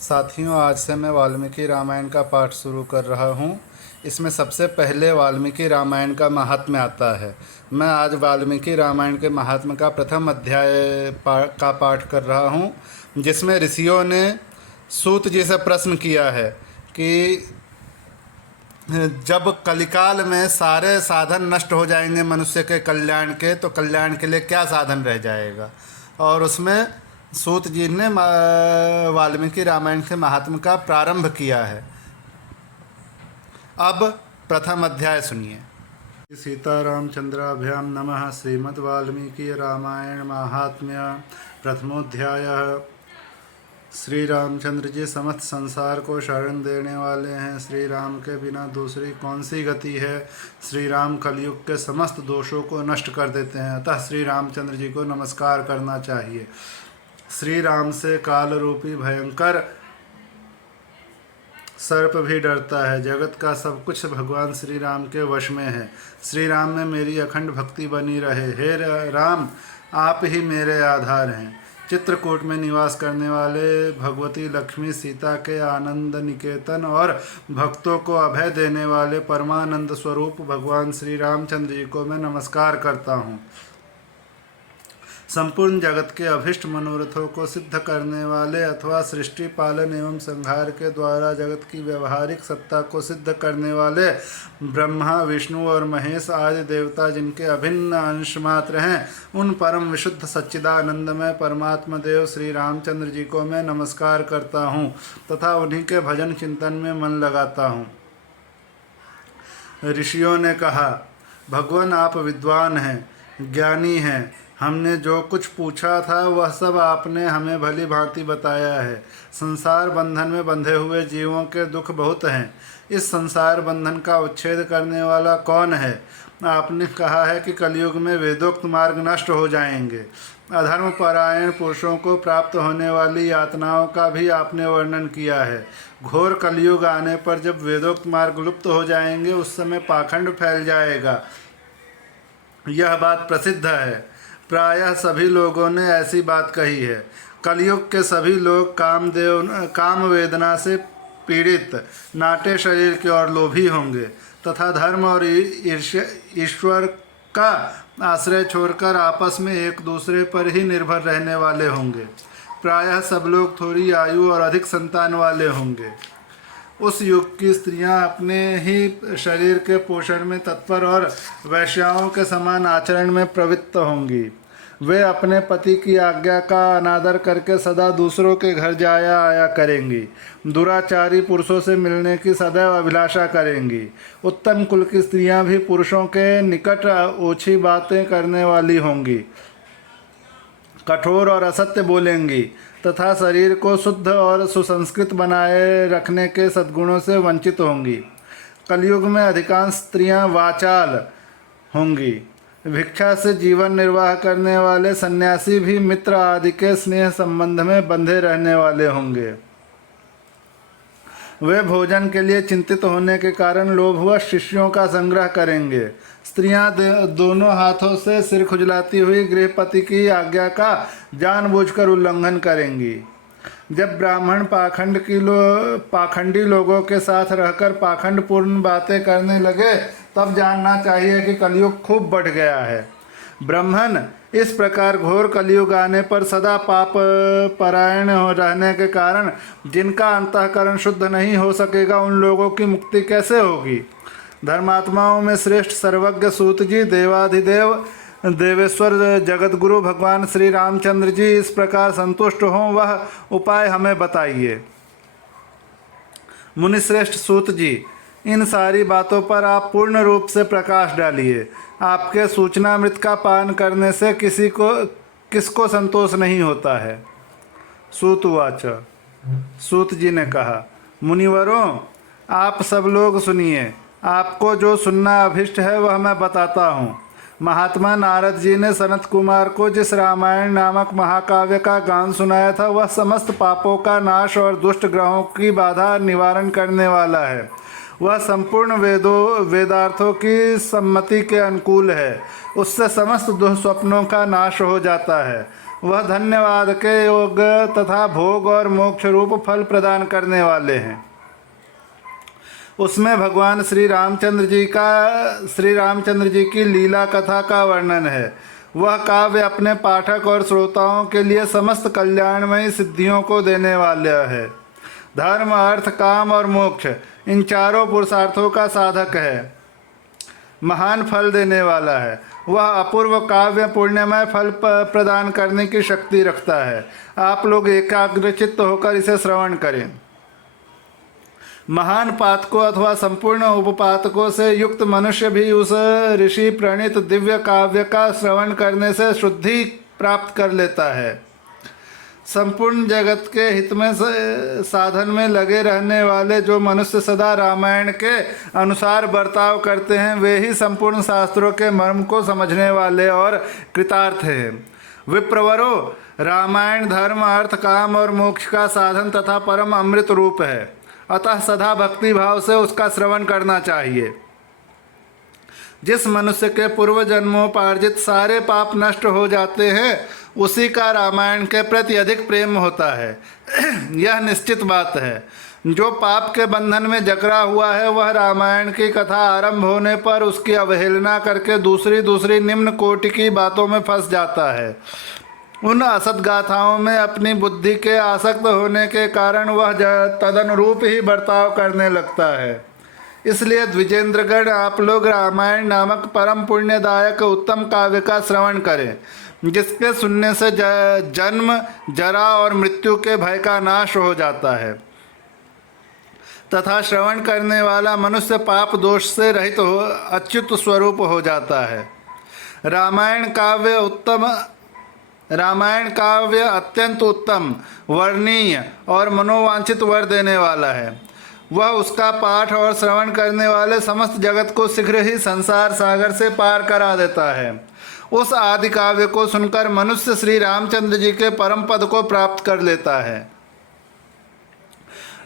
साथियों, आज से मैं वाल्मीकि रामायण का पाठ शुरू कर रहा हूँ। इसमें सबसे पहले वाल्मीकि रामायण का महात्म्य आता है। मैं आज वाल्मीकि रामायण के महात्म्य का प्रथम अध्याय का पाठ कर रहा हूँ, जिसमें ऋषियों ने सूत जी से प्रश्न किया है कि जब कलिकाल में सारे साधन नष्ट हो जाएंगे मनुष्य के कल्याण के, तो कल्याण के लिए क्या साधन रह जाएगा। और उसमें सूत जी ने वाल्मीकि रामायण के महात्म्य का प्रारंभ किया है। अब प्रथम अध्याय सुनिए। सीतारामचंद्राभ्याम नमः। श्रीमद् वाल्मीकि रामायण महात्म्य प्रथमोध्याय। श्री रामचंद्र जी समस्त संसार को शरण देने वाले हैं। श्री राम के बिना दूसरी कौन सी गति है। श्री राम कलयुग के समस्त दोषों को नष्ट कर देते हैं, अतः श्री रामचंद्र जी को नमस्कार करना चाहिए। श्री राम से काल रूपी भयंकर सर्प भी डरता है। जगत का सब कुछ भगवान श्री राम के वश में है। श्री राम में मेरी अखंड भक्ति बनी रहे। हे राम, आप ही मेरे आधार हैं। चित्रकूट में निवास करने वाले भगवती लक्ष्मी सीता के आनंद निकेतन और भक्तों को अभय देने वाले परमानंद स्वरूप भगवान श्री रामचंद्र जी को मैं नमस्कार करता हूँ। संपूर्ण जगत के अभिष्ट मनोरथों को सिद्ध करने वाले अथवा सृष्टि पालन एवं संहार के द्वारा जगत की व्यवहारिक सत्ता को सिद्ध करने वाले ब्रह्मा, विष्णु और महेश आदि देवता जिनके अभिन्न अंश मात्र हैं, उन परम विशुद्ध सच्चिदानंदमय परमात्मा देव श्री रामचंद्र जी को मैं नमस्कार करता हूँ तथा उन्हीं के भजन चिंतन में मन लगाता हूँ। ऋषियों ने कहा, भगवान आप विद्वान हैं, ज्ञानी हैं। हमने जो कुछ पूछा था वह सब आपने हमें भली भांति बताया है। संसार बंधन में बंधे हुए जीवों के दुख बहुत हैं। इस संसार बंधन का उच्छेद करने वाला कौन है। आपने कहा है कि कलयुग में वेदोक्त मार्ग नष्ट हो जाएंगे। अधर्म परायण पुरुषों को प्राप्त होने वाली यातनाओं का भी आपने वर्णन किया है। घोर कलयुग आने पर जब वेदोक्त मार्ग लुप्त हो जाएंगे, उस समय पाखंड फैल जाएगा। यह बात प्रसिद्ध है। प्रायः सभी लोगों ने ऐसी बात कही है। कलयुग के सभी लोग काम वेदना से पीड़ित, नाटे शरीर के और लोभी होंगे तथा धर्म और ईश्वर का आश्रय छोड़कर आपस में एक दूसरे पर ही निर्भर रहने वाले होंगे। प्रायः सब लोग थोड़ी आयु और अधिक संतान वाले होंगे। उस युग की स्त्रियां अपने ही शरीर के पोषण में तत्पर और वैश्याओं के समान आचरण में प्रवृत्त होंगी। वे अपने पति की आज्ञा का अनादर करके सदा दूसरों के घर जाया आया करेंगी। दुराचारी पुरुषों से मिलने की सदैव अभिलाषा करेंगी। उत्तम कुल की स्त्रियां भी पुरुषों के निकट ओछी बातें करने वाली होंगी, कठोर और असत्य बोलेंगी तथा शरीर को शुद्ध और सुसंस्कृत बनाए रखने के सद्गुणों से वंचित होंगी। कलयुग में अधिकांश स्त्रियां वाचाल होंगी। भिक्षा से जीवन निर्वाह करने वाले सन्यासी भी मित्र आदि के स्नेह संबंध में बंधे रहने वाले होंगे। वे भोजन के लिए चिंतित होने के कारण लोभवश शिष्यों का संग्रह करेंगे। स्त्रियां दोनों हाथों से सिर खुजलाती हुई गृहपति की आज्ञा का जानबूझकर उल्लंघन करेंगी। जब ब्राह्मण पाखंडी लोगों के साथ रहकर पाखंडपूर्ण बातें करने लगे, तब जानना चाहिए कि कलयुग खूब बढ़ गया है। ब्राह्मण इस प्रकार घोर कलयुग आने पर सदा पाप परायण रहने के कारण जिनका अंतःकरण शुद्ध नहीं हो सकेगा, उन लोगों की मुक्ति कैसे होगी। धर्मात्माओं में श्रेष्ठ सर्वज्ञ सूत जी, देवाधिदेव देवेश्वर जगतगुरु भगवान श्री रामचंद्र जी इस प्रकार संतुष्ट हों, वह उपाय हमें बताइए। मुनिश्रेष्ठ सूत जी, इन सारी बातों पर आप पूर्ण रूप से प्रकाश डालिए। आपके सूचनामृत का पान करने से किसको संतोष नहीं होता है। सूतवाच। सूत जी ने कहा, मुनिवरों, आप सब लोग सुनिए। आपको जो सुनना अभिष्ट है वह मैं बताता हूँ। महात्मा नारद जी ने सनत कुमार को जिस रामायण नामक महाकाव्य का गान सुनाया था, वह समस्त पापों का नाश और दुष्ट ग्रहों की बाधा निवारण करने वाला है। वह संपूर्ण वेदार्थों की सम्मति के अनुकूल है। उससे समस्त दुस्वप्नों का नाश हो जाता है। वह धन्यवाद के योग्य तथा भोग और मोक्ष रूप फल प्रदान करने वाले हैं। उसमें भगवान श्री रामचंद्र जी की लीला कथा का वर्णन है। वह काव्य अपने पाठक और श्रोताओं के लिए समस्त कल्याणमयी सिद्धियों को देने वाला है। धर्म, अर्थ, काम और मोक्ष इन चारों पुरुषार्थों का साधक है, महान फल देने वाला है। वह अपूर्व काव्य पुण्यमय फल प्रदान करने की शक्ति रखता है। आप लोग एकाग्रचित्त होकर इसे श्रवण करें। महान पातकों अथवा संपूर्ण उपपातकों से युक्त मनुष्य भी उस ऋषि प्रणीत दिव्य काव्य का श्रवण करने से शुद्धि प्राप्त कर लेता है। संपूर्ण जगत के हित में साधन में लगे रहने वाले जो मनुष्य सदा रामायण के अनुसार बर्ताव करते हैं, वे ही संपूर्ण शास्त्रों के मर्म को समझने वाले और कृतार्थ हैं। विप्रवरो, रामायण धर्म, अर्थ, काम और मोक्ष का साधन तथा परम अमृत रूप है। अतः सदा भक्ति भाव से उसका श्रवण करना चाहिए। जिस मनुष्य के पूर्व जन्मोपार्जित सारे पाप नष्ट हो जाते हैं, उसी का रामायण के प्रति अधिक प्रेम होता है। यह निश्चित बात है। जो पाप के बंधन में जकड़ा हुआ है, वह रामायण की कथा आरंभ होने पर उसकी अवहेलना करके दूसरी निम्न कोटि की बातों में फंस जाता है। उन असत गाथाओं में अपनी बुद्धि के आसक्त होने के कारण वह तदनुरूप ही बर्ताव करने लगता है। इसलिए द्विजेंद्रगण, आप लोग रामायण नामक परम पुण्यदायक उत्तम काव्य का श्रवण करें, जिसके सुनने से जन्म, जरा और मृत्यु के भय का नाश हो जाता है तथा श्रवण करने वाला मनुष्य पाप दोष से रहित हो अच्युत स्वरूप हो जाता है। रामायण काव्य अत्यंत उत्तम, वर्णनीय और मनोवांछित वर देने वाला है। वह उसका पाठ और श्रवण करने वाले समस्त जगत को शीघ्र ही संसार सागर से पार करा देता है। उस आदि काव्य को सुनकर मनुष्य श्री रामचंद्र जी के परम पद को प्राप्त कर लेता है।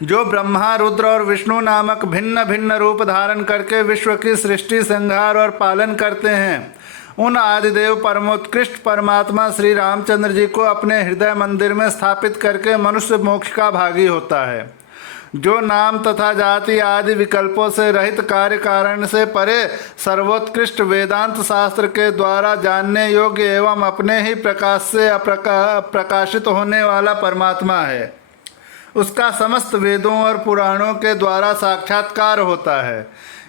जो ब्रह्मा, रुद्र और विष्णु नामक भिन्न भिन्न रूप धारण करके विश्व की सृष्टि, संहार और पालन करते हैं, उन आदिदेव परमोत्कृष्ट परमात्मा श्री रामचंद्र जी को अपने हृदय मंदिर में स्थापित करके मनुष्य मोक्ष का भागी होता है। जो नाम तथा जाति आदि विकल्पों से रहित कार्य कारण से परे सर्वोत्कृष्ट वेदांत शास्त्र के द्वारा जानने योग्य एवं अपने ही प्रकाश से प्रकाशित होने वाला परमात्मा है, उसका समस्त वेदों और पुराणों के द्वारा साक्षात्कार होता है।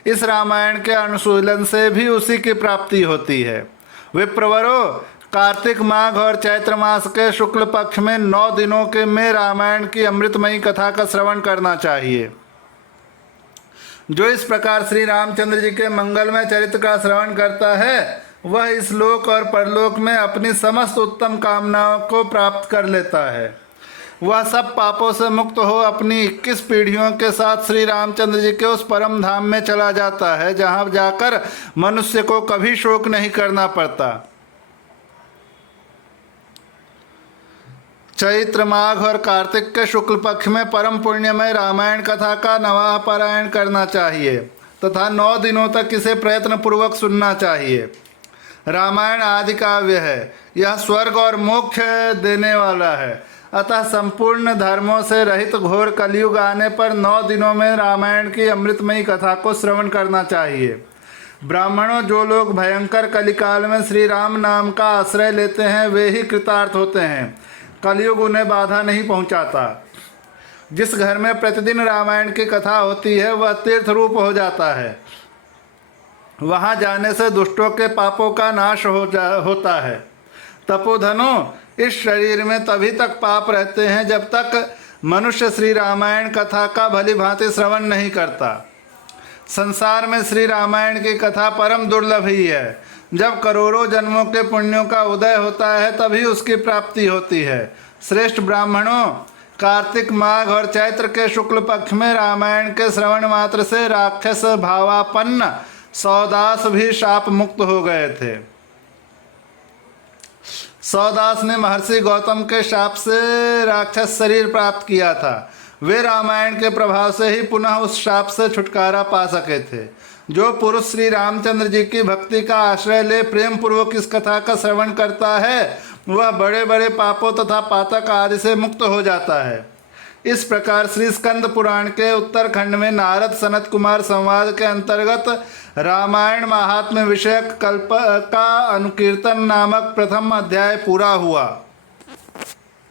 इस रामायण के अनुशीलन से भी उसी की प्राप्ति होती है। विप्रवरो, कार्तिक, माघ और चैत्र मास के शुक्ल पक्ष में 9 दिनों के में रामायण की अमृतमयी कथा का श्रवण करना चाहिए। जो इस प्रकार श्री रामचंद्र जी के मंगलमय चरित्र का श्रवण करता है, वह इस लोक और परलोक में अपनी समस्त उत्तम कामनाओं को प्राप्त कर लेता है। वह सब पापों से मुक्त हो अपनी 21 पीढ़ियों के साथ श्री रामचंद्र जी के उस परम धाम में चला जाता है, जहाँ जाकर मनुष्य को कभी शोक नहीं करना पड़ता। चैत्र, माघ और कार्तिक के शुक्ल पक्ष में परम पुण्यमय रामायण कथा का नवाह पारायण करना चाहिए तथा 9 दिनों तक इसे प्रयत्न पूर्वक सुनना चाहिए। रामायण आदि काव्य है, यह स्वर्ग और मोक्ष देने वाला है। अतः संपूर्ण धर्मों से रहित घोर कलयुग आने पर 9 दिनों में रामायण की अमृतमयी कथा को श्रवण करना चाहिए। ब्राह्मणों, जो लोग भयंकर कलिकाल में श्री राम नाम का आश्रय लेते हैं, वे ही कृतार्थ होते हैं। कलयुग उन्हें बाधा नहीं पहुंचाता। जिस घर में प्रतिदिन रामायण की कथा होती है, वह तीर्थ रूप हो जाता है। वहां जाने से दुष्टों के पापों का नाश होता है। तपोधनों, इस शरीर में तभी तक पाप रहते हैं जब तक मनुष्य श्री रामायण कथा का भली भांति श्रवण नहीं करता। संसार में श्री रामायण की कथा परम दुर्लभ ही है। जब करोड़ों जन्मों के पुण्यों का उदय होता है, तभी उसकी प्राप्ति होती है। श्रेष्ठ ब्राह्मणों, कार्तिक, माघ और चैत्र के शुक्ल पक्ष में रामायण के श्रवण मात्र से राक्षस भावापन्न सौदास भी शाप मुक्त हो गए थे। सौदास ने महर्षि गौतम के शाप से राक्षस शरीर प्राप्त किया था। वे रामायण के प्रभाव से ही पुनः उस शाप से छुटकारा पा सके थे। जो पुरुष श्री रामचंद्र जी की भक्ति का आश्रय ले प्रेम पूर्वक इस कथा का श्रवण करता है, वह बड़े बड़े पापों तथा पातक आदि से मुक्त हो जाता है। इस प्रकार श्री स्कंद पुराण के उत्तरखंड में नारद सनत कुमार संवाद के अंतर्गत रामायण महात्म्य विषयक कल्प का अनुकीर्तन नामक प्रथम अध्याय पूरा हुआ।